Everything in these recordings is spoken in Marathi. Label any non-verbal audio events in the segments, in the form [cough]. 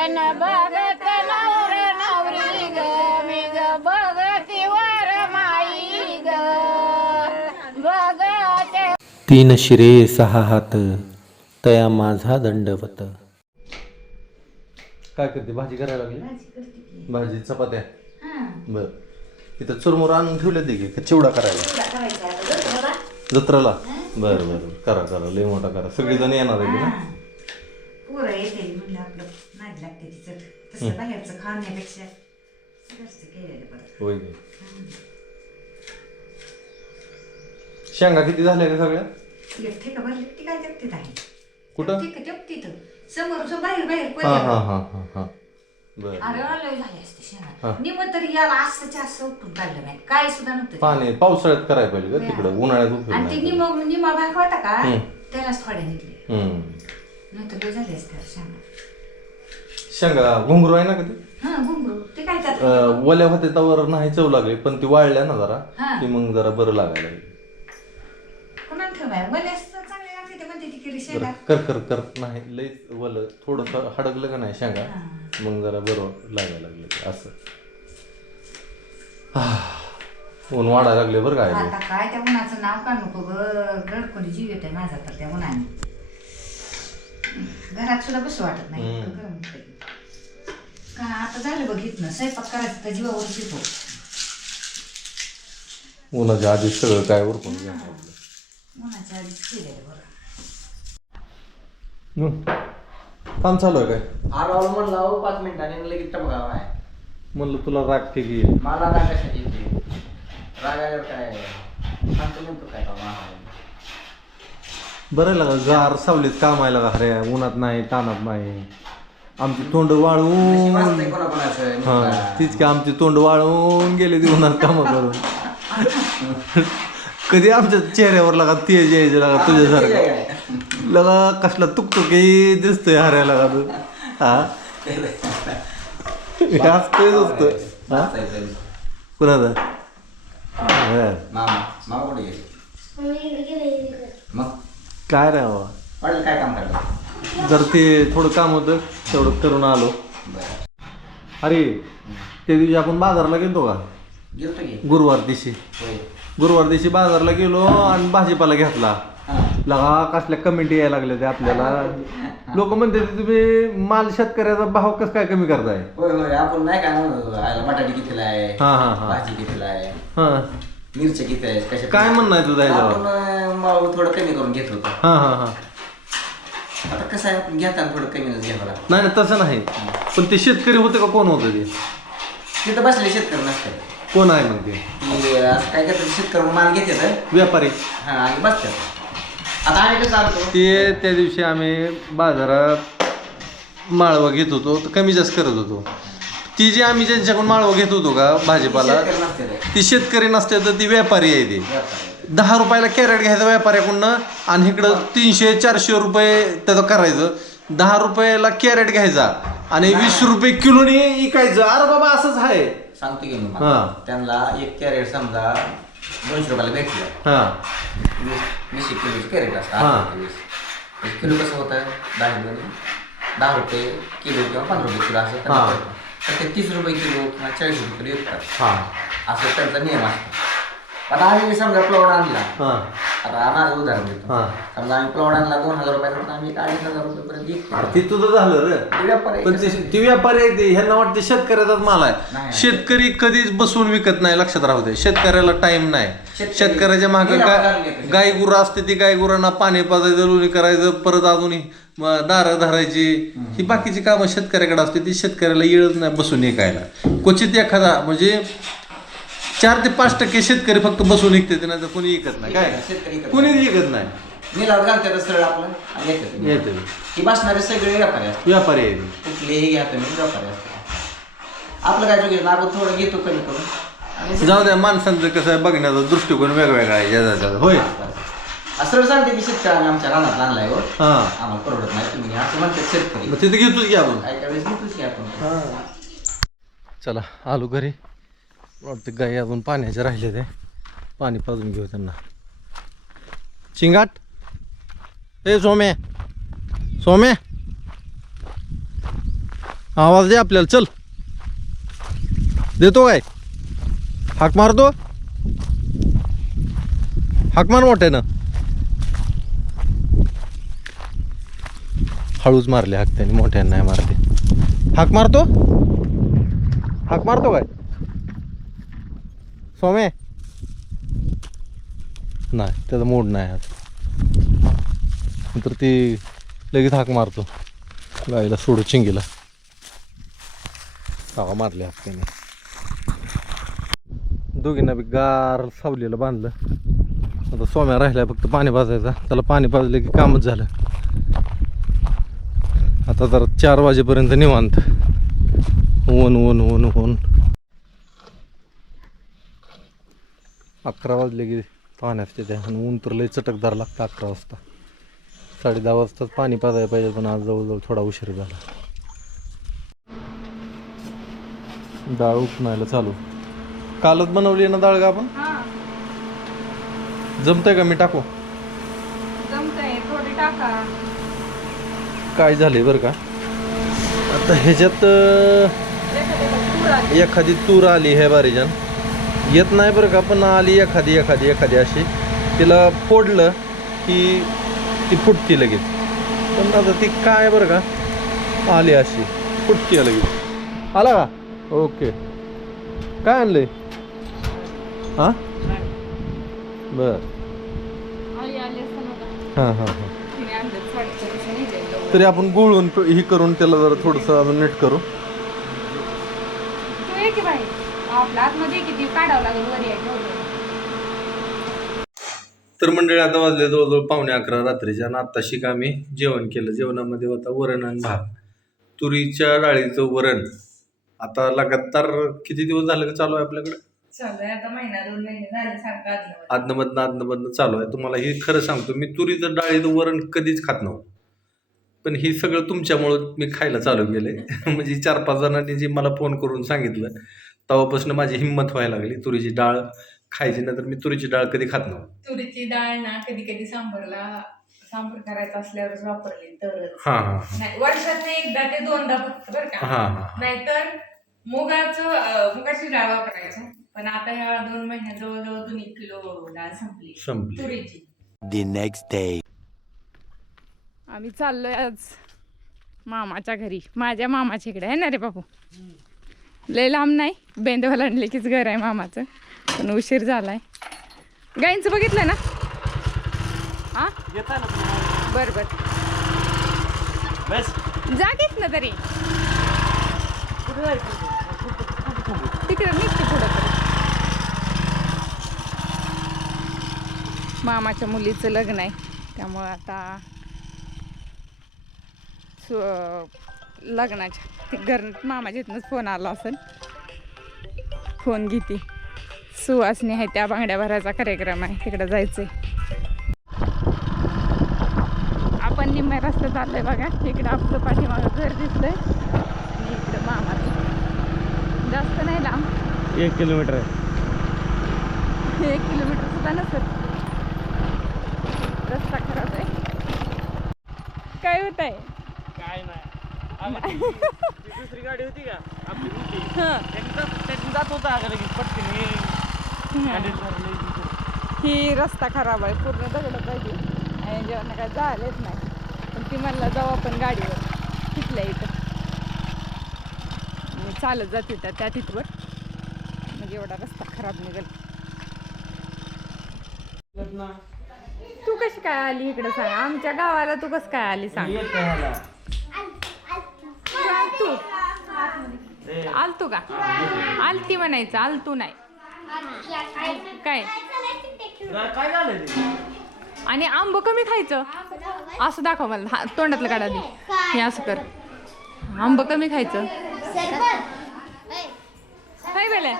जन बघत नवर नवरी ग मी ग बघती वर माई ग बघते तीन शिरे सहा हात तया माझा दंडवत. काय करते? भाजी करायला लागली? भाजी चपात्या? बर. इथं चुरमुर आणून ठेवले ते का चिवडा करायला. जत्राला? बर बर. करा करा. लय मोठा करा. सगळेजण येणार आहे की ना बाहेरचं खाण्यापेक्षा घरचं केलेलं बरं होय की. शेंगा किती झाल्या का सगळ्या एक ठेका भरली ती काय जगतीत आहे कुठं ठेका समोर जो बाहेर बाहेर हा. हा हा हा हा बर अरे लय झाले असते हा. निम तरी याला असं असं उठून काढलं नाही काय सुद्धा नव्हतं पाणी पावसाळ्यात करायला पाहिजे का तिकडं उन्हाळ्यात उपयोग आणि ते नाही. निम निमा भाग होता का. त्यालाच थोडे निघले हम्म. नंतर लय झाले असते शेणा शेंगा घुंगरू आहे ना हा घुंगरू. ते काय त्यात अं, वल्या होते त्यावर नाही चव लागली पण ती वाळल्या ना जरा हा. ती मग जरा बरं लागायला लागली. कोणाला ठेवाय मला असं चांगले लागते ते म्हणते ती केली शेंगा. बरं, कर कर कर. नाही लई वल थोडस हडकलं का नाही शेंगा मग जरा बरं लागायला लागलं ते असं. आह, ऊन वाढायला लागले बरं काय आता काय त्या उन्हाचं नाव का नको ग? गडकोणी जीव येतोय माझा तर त्या उन्हाने. घरात सुद्धा बसू वाटत नाही. हम्म. इतकं गरम होतंय. आता झालं बघ इथनं. स्वयंपाक करायचं तर जीवावर येतो. उन्हाच्या आधी सगळं काय उरकून घ्यायला लागलं. उन्हाच्या आधीच केलेलं बरं हं. काम चालू आहे काय? आलो आलो म्हणलं अहो पाच मिनिटांनी लगेच टपकाव आहे. म्हणलं तुला राग की येईल. मला राग कशाची येते. रागायला काय? सांगतो म्हणतो काय मला बरं लागा गार सावलीत कामायला का अरे उन्हात नाही तानात नाही. आमची तोंड कोणाकोणाचं हा. तीच की आमची तोंड वाळून गेले ते उन्हात काम करून. कधी आमच्या चेहऱ्यावर लागा तेज यायचे लागा तुझ्यासारखं. लगा कसला तुकतुकी दिसतोय हऱ्याला का तू. हा? असतोय असतं हा. कुणाचा? काय रे बाबा? वाटेल काय काम करायला जर ते थोडं काम होतं तेवढं करून आलो. अरे त्या दिवशी आपण बाजारला गेलो का? गेलतो की. गुरुवार दिवशी. होय. गुरुवार दिवशी बाजारला गेलो आणि भाजीपाला घेतला. लगा कसल्या कमेंट यायला लागल्या ते आपल्याला. लोक म्हणते तुम्ही माल शेतकऱ्याचा भाव कसं काय कमी करताय? होय होय. आपण नाही काय म्हणत आयला बटाटे कितीला आहे? हा हा हा. भाजी कितीला आहे? हा. मिरच्या किती कशा काय म्हणणं आहे तुझं आपण अं, थोडं कमी करून घेत होतो. हा हा हा. आता कसं आहे आपण घेताना थोडं कमीच घ्यावं लागतं. नाही ना तसं नाही. पण ते शेतकरी होते का कोण होतं ते? तिथं बसले शेतकरी नसतात. कोण आहे मग ते? की असं काय करतात शेतकरी माल घेतात व्यापारी. हा आणि बसतात. आता आम्ही कसं ते त्या दिवशी आम्ही बाजारात माळवा घेत होतो तर कमी जास्त करत होतो. ती जी आम्ही ज्यांच्याकडून माळवा घेत होतो का भाजीपाला शेतकरी नसतात ती शेतकरी नसते तर ती व्यापारी आहे ती. व्यापारी. दहा रुपयाला कॅरेट घ्यायचं व्यापाऱ्याकडनं आणि इकडं तीनशे चारशे रुपये त्याचं करायचं. दहा रुपयाला कॅरेट घ्यायचा आणि वीस रुपये किलोनी इकायचं. अरे बाबा असंच आहे. सांगतो की मी हा. त्यांना एक कॅरेट समजा दोनशे रुपयाला भेटलं. हा. वीस वीस एक किलोचं कॅरेट असतं. हा. आठ रुपये वीस. एक किलो कसं होतं? दहा किलो दहा रुपये किलो किंवा पंधरा रुपये किलो असं त्यांना हा. पडतं. तर ते तीस रुपये किलो किंवा चाळीस रुपये किलो विकतात. हा. असं त्यांचा नियम असतो. आता आम्ही समजा प्लॉट आणला. हा. आता आम्हाला उदाहरण देतो. हा. समजा आम्ही प्लॉट आणला दोन हजार तर आम्ही एक अडीच हजार रुपयेपर्यंत विकतो ते तुझं झालं रे. ते व्यापार आहे. पण ते ती व्यापारी ते. ह्यांना वाटते शेतकऱ्याचाच माल आहे. नाही. शेतकरी कधीच बसून विकत नाही लक्षात राहू दे. शेतकऱ्याला टाइम नाही. शेतकरी- शेतकऱ्याच्या मागे गाय पगार. गाय गुरं असते ती गाय गुरांना पाणी पाजायचं लोणी करायचं परत अजून दारं धरायची. ही बाकीची कामं शेतकऱ्याकडे असते. ती शेतकऱ्याला येळच नाही बसून विकायला क्वचित एखादा म्हणजे चार ते पाच टक्के शेतकरी फक्त बसून नाही तर कोणी विकत नाही. काय? शेतकरी विकत कोणीच विकत नाही. निलाव घालतात सरळ आपलं आणि येतात. येते ही बसणारे सगळे व्यापारी असतात. व्यापारी आहे ते. कुठलेही घ्या तुम्ही व्यापारी असतात. आपलं काय चुकीचं? नाही, आपण थोडं घेतो कमी करून. आणि जाऊ द्या माणसांचं कसं आहे बघण्याचा दृष्टिकोन वेगवेगळा आहे ज्याचा होय. आ, सरळ सांगते की आम्ही आमच्या रानात आणलाय हो. हा. आम्हाला परवडत नाही तुम्ही घ्या. असं म्हणतात शेतकरी. मग तिथे घेतोच की आपण? काय वेळेस घेतोच की आपण. चला आलो घरी. वाटतं गाई अजून पाण्याचे राहिले ते. पाणी पाजून घेऊ त्यांना. चिंगाट ए सोम्या सोमे. आवाज दे आपल्याला चल. देतो काय? हाक मारतो? हाक मार मोठ्यानं. हळूच मारले हाक त्याने मोठ्यानं नाही मारले. हाक मारतो? हाक मारतो काय? सोमे नाही त्याचा मूड नाही आज. नंतर ती लगेच हाक मारतो. गाईला सोडू चिंगीला हवा मारली हाक दोघींना बी गार सावलीला बांधलं. आता सोम्या राहिल्या फक्त पाणी पाजायचा त्याला पाणी पाजलं की कामच झालं. आता जरा चार वाजेपर्यंत निवांत. ऊन ऊन ऊन ऊन. अकरा वाजले की पाण्यात तिथे आणि ऊन तर लई चटकदार लागतं अकरा वाजता. साडे दहा वाजताच पाणी पाजायला पाहिजे पण आज जवळजवळ थोडा उशीर झाला. डाळ उपणायला चालू. कालच बनवली ना डाळ का आपण? जमतंय का? मी टाकू. जमतंय. थोडी टाका. काय झाले बरं का? आता ह्याच्यात एखादी तूर आली हे बारीजान. येत नाही बरं का पण आली एखादी एखादी एखादी अशी. तिला फोडलं की ती फुटती लगेच. पण आता ती काय बरं का आली अशी फुटती लगेच. आला का? ओके. काय आणलंय? हां? बर? हां हां हां. आणलं. तरी आपण गुळून हे करून त्याला जरा थोडंसं अजून नीट करू तू ये की बाई आपल्या आतमध्ये किती काढावं लागेल? वर आहे ठेवलं तर मंडळी आता वाजले जवळजवळ पावणे अकरा रात्रीच्या आणि आत्ताशी आम्ही जेवण केलं. जेवणामध्ये होता वरण आणि भात. तुरीच्या डाळीचं वरण. आता लगातार किती दिवस झालं का चालू आहे आपल्याकडे? चालू आहे. आता महिना दोन महिने झाले सारखं आदलं आदनमधनं आदनमधनं चालू आहे. तुम्हाला हे खरं सांगतो मी तुरीचं डाळीचं वरण कधीच खात नव्हतं. पण हे सगळं तुमच्यामुळं मी खायला चालू केलंय. [laughs] म्हणजे चार पाच जणांनी जे मला फोन करून सांगितलं तेव्हापासून माझी हिंमत व्हायला लागली. तुरीची डाळ खायची नंतर मी तुरीची डाळ कधी खात नव्हतो. तुरीची डाळ ना कधी कधी सांबरला सांबर करायचं असल्यावरच वापरली तरच. हां हां हां. नाही वर्षात एकदा ते दोनदा फक्त बरं का. हां हां नाहीतर मुगाचं अं, मुगाची डाळ वापरायचं. पण आता ह्या दोन महिन्यात जवळजवळ दोन एक किलो डाळ संपली. संपली. तुरीची. The next day. आम्ही चाललोय आज मामाच्या घरी. माझ्या मामाच्या इकडे आहे ना रे बापू? लय लांब नाही. बेंदवाला आणलेकीच घर आहे मामाचं. पण उशीर झालाय. गाईंचं बघितलं ना? हा? बर बर. जा घेत ना तरी. तिकडे निघते पुढं मामाच्या मुलीचं लग्न आहे. त्यामुळं आता लग्नाच्या. घर मामाच्या इथनंच फोन आला असेल. फोन घेते. सुवासनी आहे त्या बांगड्या भरायचा कार्यक्रम आहे. तिकडं जायचंय. आपण निम्म्या रस्त्यात चाललोय बघा. इकडं आपलं पाठीमागं घर दिसतंय. आणि इकडं मामाचं. जास्त नाही लांब. एक किलोमीटर आहे. एक किलोमीटर सुद्धा नसत रस्ता खराब आहे. काय होत आहे दुसरी गाडी होती का? आपली होती. त्यांनी जात त्यांनी जात होता अगं लगेच पटकन हे. गाडीत. ही रस्ता खराब आहे पूर्ण दगड पाहिजे. आणि जेव्हा काय झालेच नाही. पण ती म्हणला जाऊ आपण गाडीवर. तिथल्या इथं. मी चालत जात होत्या त्या तिथवर. म्हणजे एवढा रस्ता खराब निघेल. तू कशी काय आली इकडे सांग? आमच्या गावाला तू कसं काय आली सांग? येत नाही ह्याला. सांग तू आलतू का? आलती म्हणायचं आलतू नाही. काय? काय झालं? आणि आंब कमी खायचं. असं दाखव मला हा, तोंडातलं काढा दे हे असं कर. आंब कमी खायचं. काय बेले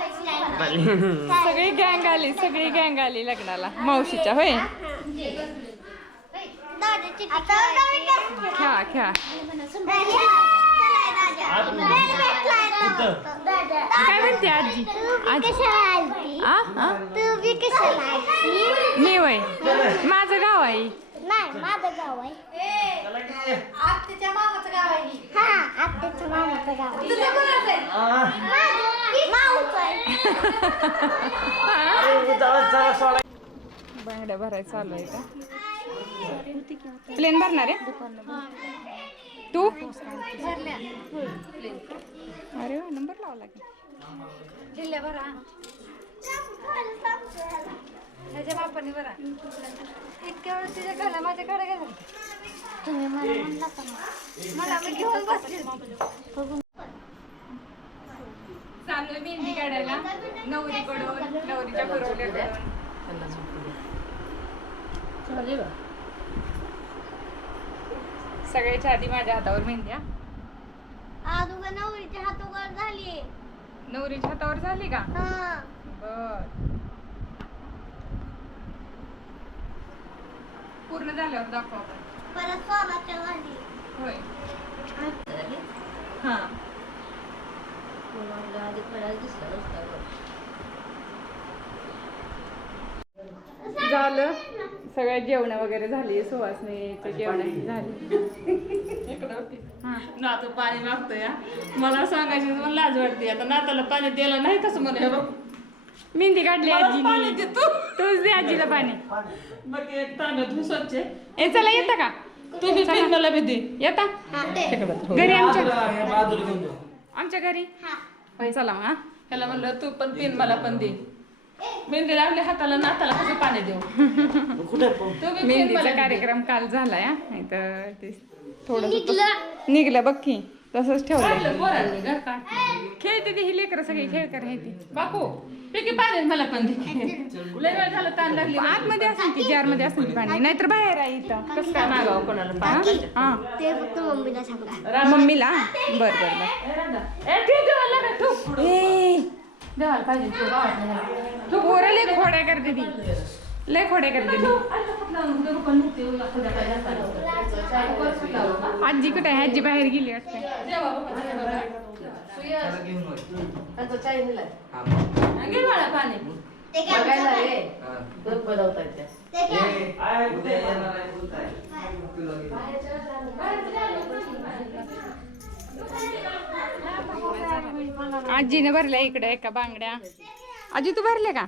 सगळी गँग आली सगळी गँग आली लग्नाला. मावशीच्या होय? खेळा खेळा. काय म्हणते आजी? आजी आ? आ? मी वय. माझं गाव आहे. नाही माझं गाव आहे. आत्याच्या मामाचं गाव आहे हा. आत्याच्या मामाचं बांगड्या भरायला चालू आहे का? प्लेन भरणार आहे? तू? अरे नंबर लावला की. जिल्ह्या बरा त्याच्या बापाने बरा इतक्या वेळ तिच्या घाला माझ्याकडे गेला. तुम्ही मला म्हणला? मला मी घेऊन बसले. चालू आहे मेहंदी काढायला. नवरीकडून नवरीच्या पुरवल्याकडून सगळ्याच्या आधी माझ्या हातावर मेहंदी उगा नवरीच्या हात उघड झाली. नवरीच्या हातावर झाली का? हा. बर. पूर्ण झाल्यावर दाखव आपण. परत सोनाच्या झाली होय. हा. झालं? सगळ्या जेवण वगैरे झाली सुवासनीचे जेवण झाली. हा. नातू पाणी मागतोय हा. मला सांगायची मला लाज वाटते. आता नाताला पाणी द्यायला नाही कसं म्हणे बघ. मेहंदी काढली दे तू. तूच दे आजीला पाणी. मग एक तांब्या धु स्वच्छ ए चला येतं का? तू बी पीठ मला दे. येता घरी आमच्या आमच्या घरी? चला मग हा. ह्याला म्हणलं तू पण पिन मला पण दे. मेहंदी लागली हाताला नाताला कसं पाणी देऊ? तू पिन मेहंदीचा. कार्यक्रम काल झालाय हा. नाही तर ते थोडं निघलं. बघ की. तसंच काढ. खेळते ती ही लेकरं सगळी खेळ करायची बापू पिकी पाणी मला पण दे. लय वेळ झालं ताण लागली आतमध्ये असेल ती जारमध्ये असेल ती पाणी. नाहीतर बाहेर आहे इथं. कसं काय मागावं कोणाला? पाणी हा. ते फक्त मम्मीला सांगा मम्मीला? बर बर बर. देवाला पाहिजे ठेव, गावात. तू पोरं लय खोड्या करते ती. लय खोड्या करते ती. आजी कुठे आहे? आजी बाहेर गेली वाटते. पाणी आजीने भरल्या इकडे एका बांगड्या. आजी तू भरल्या का?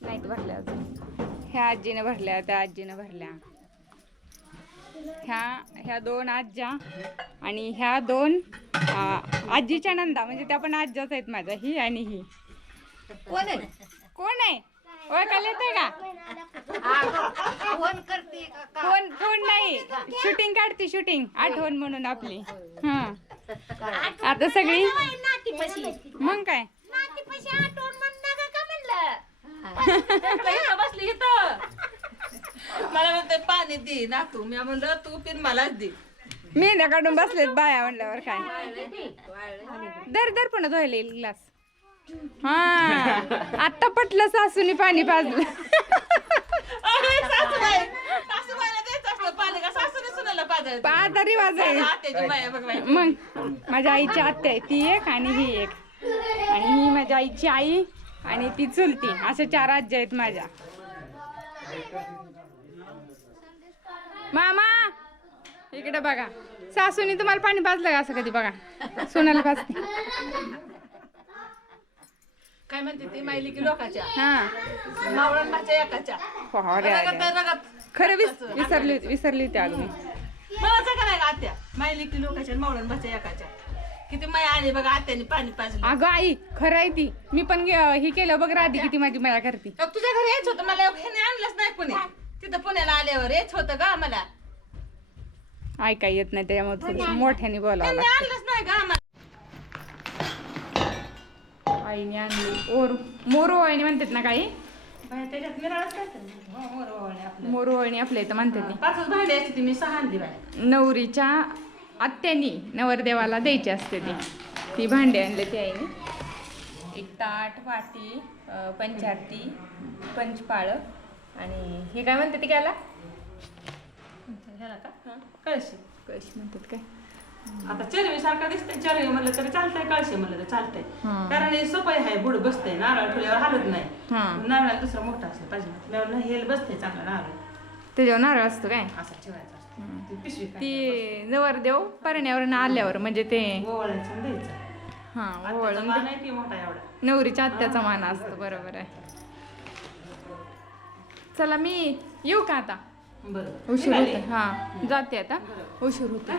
नाही तू भरल्या अजून. ह्या आजीने भरल्या त्या आजीने भरल्या. ह्या ह्या दोन आज्या आणि ह्या दोन आजीच्या नंदा. म्हणजे त्या पण आज्याच आहेत माझ्या ही आणि ही. कोण आहे? कोण आहे? ओळखायला येते का? फोन करते का फोन फोन नाही. शूटिंग काढते शूटिंग. आठवण म्हणून आपली. हा. आता सगळी? मग काय? बसली इथं मला म्हणते पाणी दे ना तू. मी म्हणलं तू पिन मलाच दे. मेंढ्या काढून बसलेत बाया म्हणल्यावर काय? दर दर पण धुवायला येईल ग्लास हा. आता पटलं सासूनी पाणी पाजलं. आता रिवाज आहे. मग माझ्या आईची आत्या आहे ती एक आणि ही एक. आणि ही माझ्या आईची आई आणि ती चुलती. अशा चार आज्या आहेत माझ्या. मामा इकडे बघा. सासूनी तुम्हाला पाणी पाजलं का असं कधी बघा? सोनाला पाजते. काय म्हणते ती माहिली की लोकाच्या? हा. मावळणाच्या एकाच्या. हो, अरे, अरे, रगत अरे. रगत. खरं विस विसरली होती विसरली होती मला का नाही आत्या. माहिली की लोकाच्या मावळण भाच्या एकाच्या. किती माया आली बघा आत्याने पाणी पाजलं. अगं आई खरं आहे ती. मी पण गे- हे केलं बघ राधी किती माझी माया करते. अहो, तुझ्या घरी यायचं होतं मला ह्याने आणलंच नाही पुणे तिथं पुण्याला आल्यावर येच होतं का मला ऐकाय येत नाही त्याच्यामुळे थोडं मोठ्याने बोलावं त्यांनी लागतं. आणलंच नाही का आईने आणली. ओर मोरू वळणी म्हणतात ना काही? त्याच्यात मिराळच. हो, मोर ओवाळणी आपलं. मोरू वळणी आपल्या इथं म्हणतात ती. पाचच भांडी असते ती मी सहा आणली बाहेर. नवरीच्या आत्यानी नवरदेवाला द्यायची असते ती. ती भांडी आणले ती आईने. एक ताट वाटी पंचारती पंचपाळ आणि हे काय म्हणतात ती हं, कळशी. कशी म्हणतात काय? आता चरवी सारखा दिसतंय. चरवी म्हणलं तरी चालतंय कळशी म्हणलं तर चालतंय. हा. कारण हे सोपं आहे बुड बसतंय नारळ ठेवल्यावर हालत नाही. हा. नारळाला दुसरा मोठा असला पाहिजे. नारळ हेल बसतंय चांगला नारळ. त्याच्यावर नारळ असतो काय? असा ठेवायचा असतो. ती पिशवी काय ती नवरदेव परण्यावर आल्यावर म्हणजे ते ओवाळायचं आणि द्यायचं. हा आत्याचा ओवाळून मान आहे ती मोठा एवढा? नवरीच्या आत्याचा मान असतो बरोबर आहे. चला मी येऊ का आता? उशीर होते हा जाते आता. उशीर होते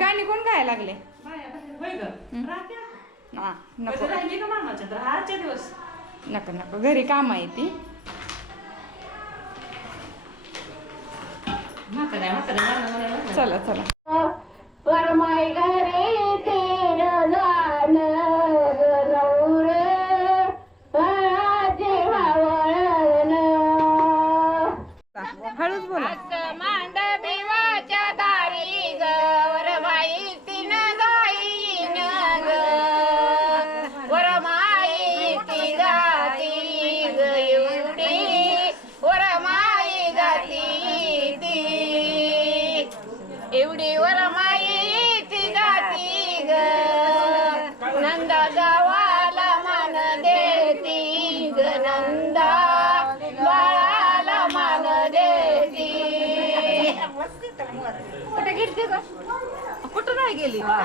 गाणी कोण गायला लागले? नको. नको नको. घरी काम आहे ती. चला चला.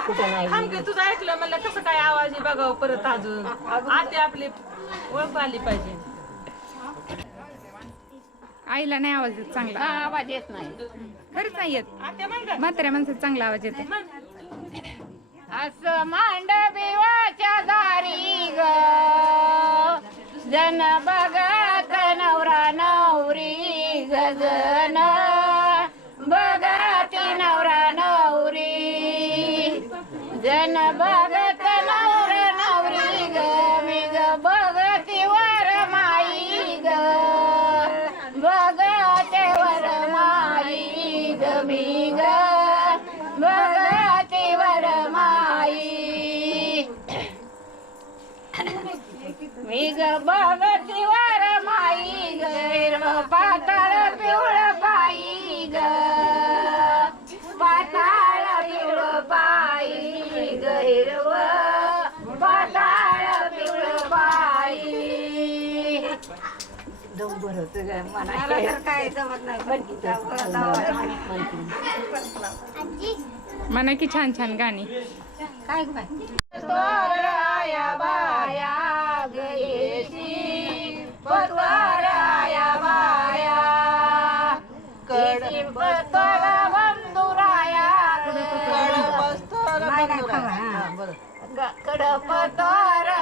गेली थांब की तुझं ऐकलं म्हणलं कसं काय आवाज आहे बघावं परत अजून. आते आपली ओळख आली पाहिजे. आईला नाही आवाज येत चांगला. आवाज येत नाही. खरंच नाही येत. म्हण का म्हाताऱ्या माणसात चांगला आवाज येते. असं मांडविवाच्या दारी ग. जन बघत नवरा नवरी बघत जन बघत नवरा नवरी ग मी ग बघती वर माई ग. बघते वर माई ग मी ग बघते वर माई. मी ग बघती वर मला तर काय जमत नाही. म्हणा की छान छान गाणी. काय बाया कड बंधुराया. कड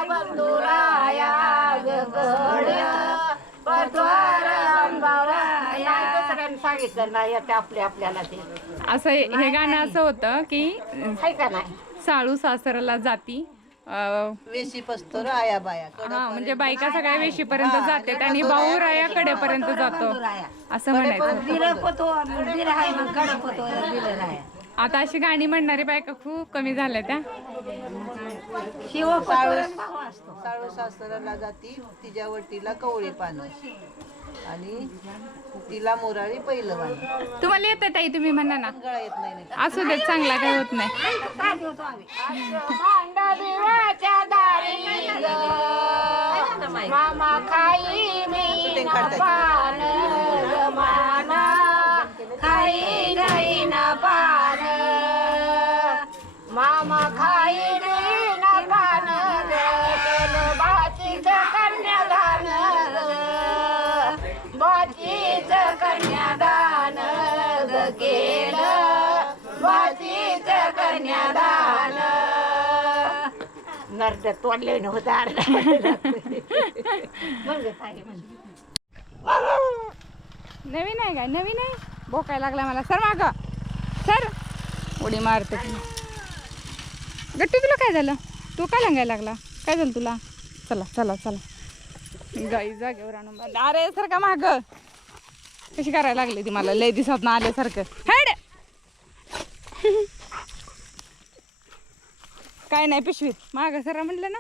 बंधुराया. गड बंधुराया दुसऱ्याने सांगितलं नाही येते आपल्या आपल्याला ते. असं हे गाणं असं होतं की आहे का नाही? साळू सासरला जाती अं, वेशी पस्तोर आया बाया हा म्हणजे बायका सगळ्या वेशीपर्यंत जाते आणि भाऊ राया कडेपर्यंत जातो. असं म्हणायचं. आहे मग दिलं आता अशी गाणी म्हणणारी बायका खूप कमी झाल्या त्या. शिव साळू सासऱ्याला जाती तिच्या वटीला कवळी पानं. आणि तिला मोराळी पहिलं वाण तुम्हाला येतं ताई तुम्ही म्हणा ना गळा येत नाही नाही. असू देत चांगला काय होत नाही मांडविवाच्या दारी ग मामा खाई मी पान ग मामा खाई नाही ना पान कन्यादान नर्द तोडले नव्हता नवीन आहे काय नवीन आहे बोकायला लागला मला. सर माग सर उडी मारते गट्टू तुला काय झालं तू काय लागायला लागला. काय झालं तुला चला चला चला गाई जागेवर आणून. अरे सर का माग कशी करायला लागली ती मला. लय दिसत ना आल्यासारखं काय नाही पिशवीत माग सर म्हटलं ना.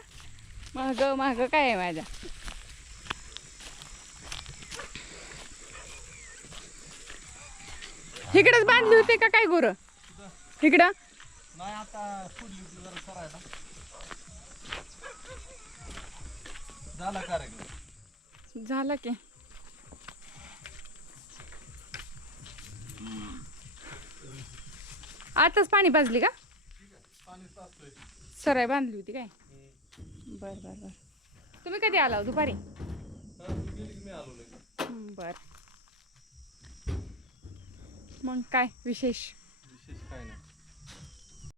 माग माग काय आहे माझ्या? इकडेच बांधली होती का काय गुरं? इकडं? झाला की. आताच पाणी पाजली का? सराय बांधली होती काय? बर बर बर. तुम्ही कधी आला हो दुपारी? बर. मग काय विशेष?